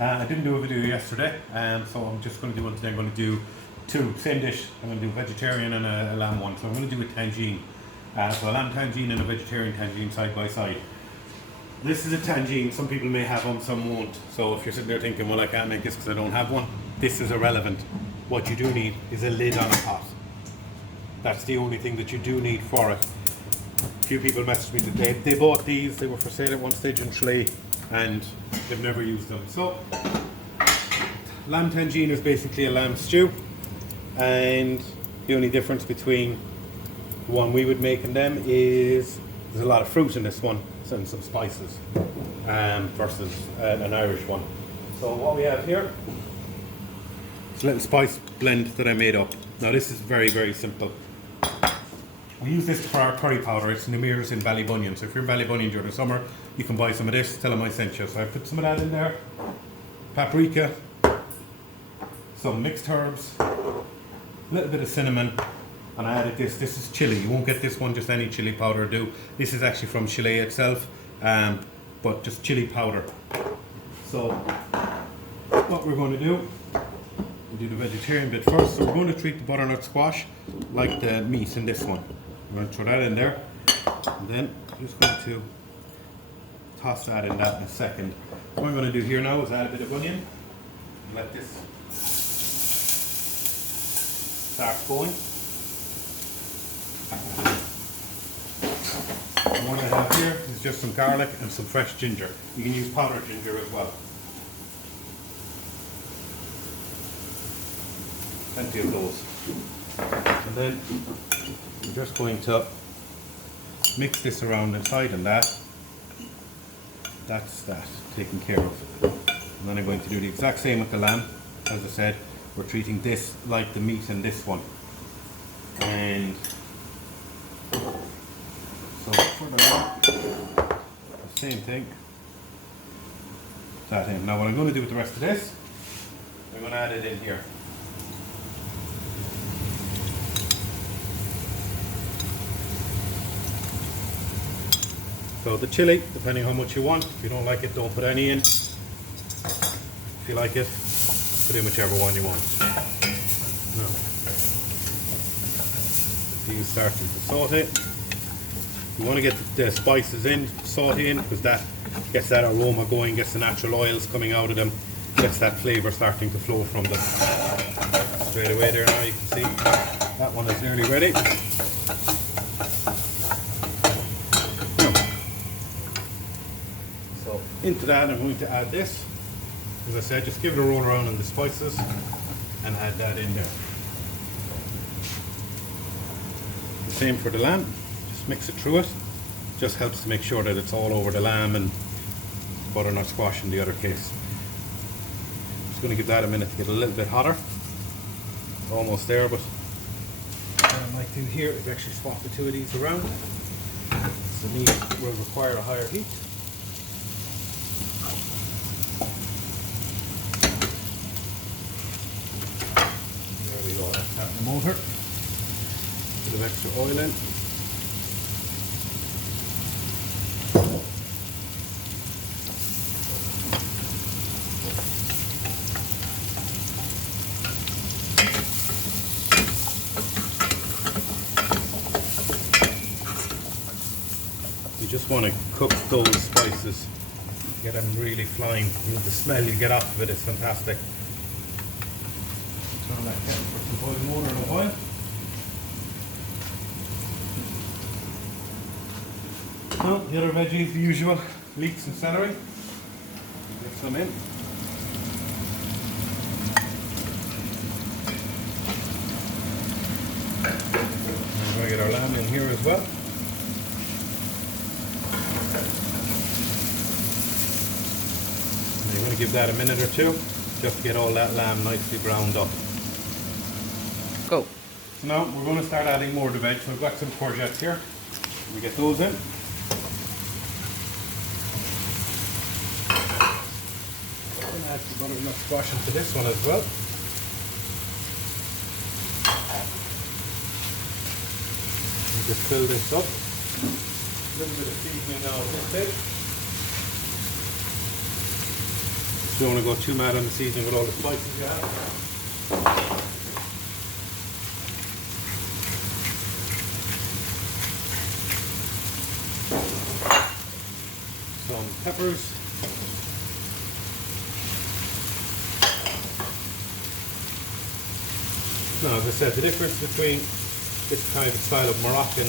I didn't do a video yesterday, so I'm just going to do one today. I'm going to do two, same dish. I'm going to do a vegetarian and a lamb one. So I'm going to do a tangine. So a lamb tangine and a vegetarian tangine side by side. This is a tangine. Some people may have them, some won't. So if you're sitting there thinking, well, I can't make this because I don't have one, this is irrelevant. What you do need is a lid on a pot. That's the only thing that you do need for it. A few people messaged me today. They bought these. They were for sale at one stage in Tralee, and they've never used them. So, lamb tangine is basically a lamb stew, and the only difference between the one we would make and them is there's a lot of fruit in this one and some spices versus an Irish one. So what we have here is a little spice blend that I made up. Now this is very, very simple. We use this for our curry powder. It's Namir's in Ballybunion. So if you're in Ballybunion during the summer, you can buy some of this. Tell them I sent you. So I put some of that in there. Paprika, some mixed herbs, a little bit of cinnamon, and I added this. This is chili. You won't get this one just any chili powder do. This is actually from Chile itself, but just chili powder. So what we're going to do, we'll do the vegetarian bit first. So we're going to treat the butternut squash like the meat in this one. We're going to throw that in there, and then I'm just going to toss that in that in a second. What I'm going to do here now is add a bit of onion. Let this start going. And what I have here is just some garlic and some fresh ginger. You can use powdered ginger as well. Plenty of those. And then I'm just going to mix this around inside, and that's that taken care of. And then I'm going to do the exact same with the lamb. As I said, we're treating this like the meat in this one. And so for the lamb, the same thing. That in. Now what I'm going to do with the rest of this, I'm going to add it in here. So the chili, depending how much you want. If you don't like it, don't put any in. If you like it, put in whichever one you want. Now, these starting to saute. You want to get the spices in, saute in, because that gets that aroma going, gets the natural oils coming out of them, gets that flavour starting to flow from them. Straight away there now you can see that one is nearly ready. So into that I'm going to add this. As I said, just give it a roll around in the spices and add that in there. The same for the lamb. Just mix it through it. Just helps to make sure that it's all over the lamb and butternut squash in the other case. Just going to give that a minute to get a little bit hotter. Almost there, but what I might do here is actually swap the two of these around. The meat will require a higher heat. There we go, that's out in the motor. Bit of extra oil in. You just want to cook those spices, get them really flying. The smell you get off of it is fantastic. Turn that kettle for some boiling water in a while. Well, the other veggies, the usual, leeks and celery. Get some in. And we're going to get our lamb in here as well. I'm going to give that a minute or two just to get all that lamb nicely browned up. Go. So now we're going to start adding more of the veg. So I've got some courgettes here. We get those in. I'm going to add some butternut squash into this one as well. And just fill this up. A little bit of seasoning now at this stage. Don't want to go too mad on the seasoning with all the spices you have. Some peppers. Now, as I said, the difference between this kind of style of Moroccan,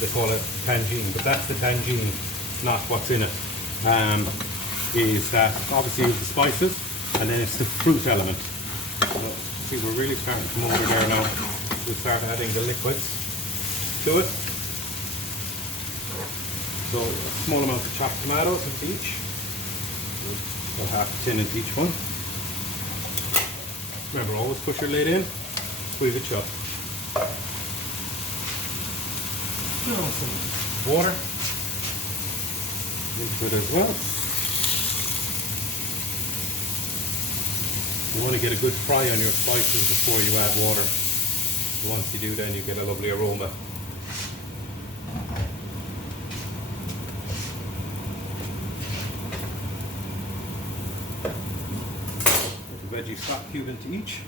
they call it tangine, but that's the tangine, not what's in it. Is that obviously it's the spices, and then it's the fruit element. So, see, we're really starting to come over there now. We'll start adding the liquids to it. So a small amount of chopped tomatoes into each. So half a tin into each one. Remember, always push your lid in, squeeze it shut. Now some water into it as well. You want to get a good fry on your spices before you add water. Once you do, then you get a lovely aroma. Put the veggie stock cube into each.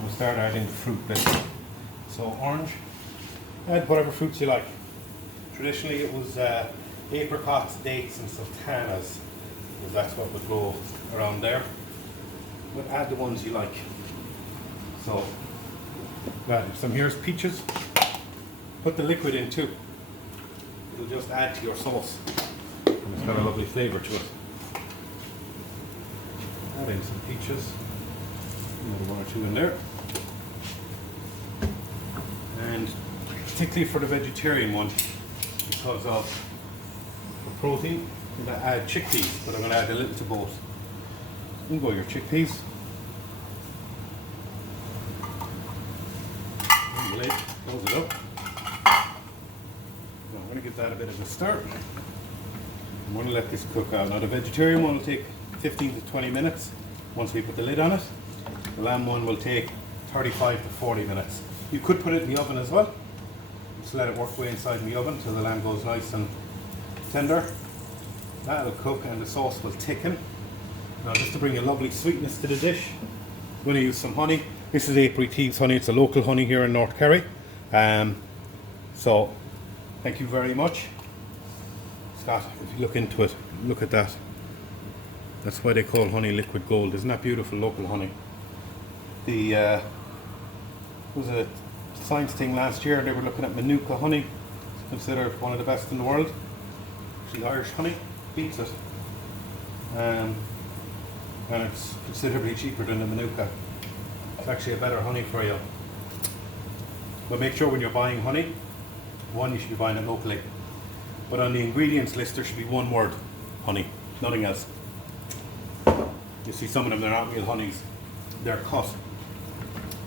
We'll start adding the fruit bit. So orange, add whatever fruits you like. Traditionally it was apricots, dates and sultanas, because that's what would grow around there. But add the ones you like. So, some here's peaches. Put the liquid in too. It'll just add to your sauce. And it's got a lovely flavour to it. Add in some peaches. Another one or two in there. And particularly for the vegetarian one, because of the protein, I'm going to add chickpeas, but I'm going to add a little to both. You can go your chickpeas. And the lid, close it up. Now I'm going to give that a bit of a stir. I'm going to let this cook out. Now the vegetarian one will take 15 to 20 minutes once we put the lid on it. The lamb one will take 35 to 40 minutes. You could put it in the oven as well. Just let it work away inside in the oven until the lamb goes nice and tender. That'll cook and the sauce will thicken. Now just to bring a lovely sweetness to the dish, I'm going to use some honey. This is Aperitifs honey, it's a local honey here in North Kerry. So thank you very much. Scott, if you look into it, look at that. That's why they call honey liquid gold. Isn't that beautiful, local honey? The was a science thing last year, they were looking at Manuka honey. It's considered one of the best in the world. Actually Irish honey beats it. And it's considerably cheaper than the Manuka. It's actually a better honey for you. But make sure when you're buying honey, one, you should be buying it locally. But on the ingredients list there should be one word, honey, nothing else. You see some of them, they're not real honeys, they're cut.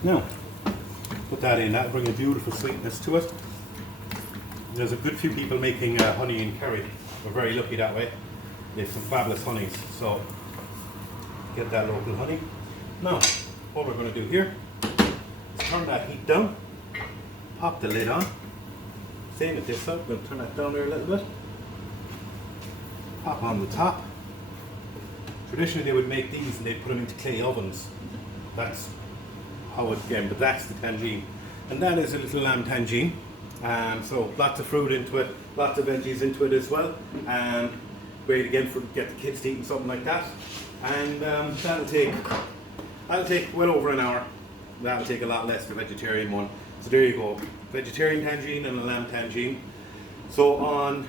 Now, put that in, that'll bring a beautiful sweetness to it. There's a good few people making honey in Kerry. We're very lucky that way. They have some fabulous honeys, so get that local honey. Now, what we're going to do here is turn that heat down, pop the lid on. Same at this side, we're going to turn that down there a little bit. Pop on the top. Traditionally they would make these and they'd put them into clay ovens. That's how it came, but that's the tangine. And that is a little lamb tangine. So lots of fruit into it, lots of veggies into it as well. Great again for get the kids to eat something like that. And that'll take well over an hour. That'll take a lot less the vegetarian one. So there you go, vegetarian tangine and a lamb tangine. So on,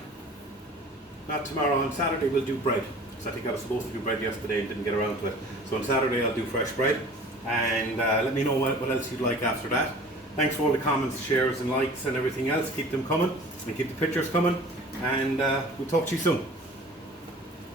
not tomorrow, on Saturday we'll do bread. So I think I was supposed to do bread yesterday and didn't get around to it. So on Saturday I'll do fresh bread. And let me know what else you'd like after that. Thanks for all the comments, shares and likes and everything else. Keep them coming and keep the pictures coming. And we'll talk to you soon.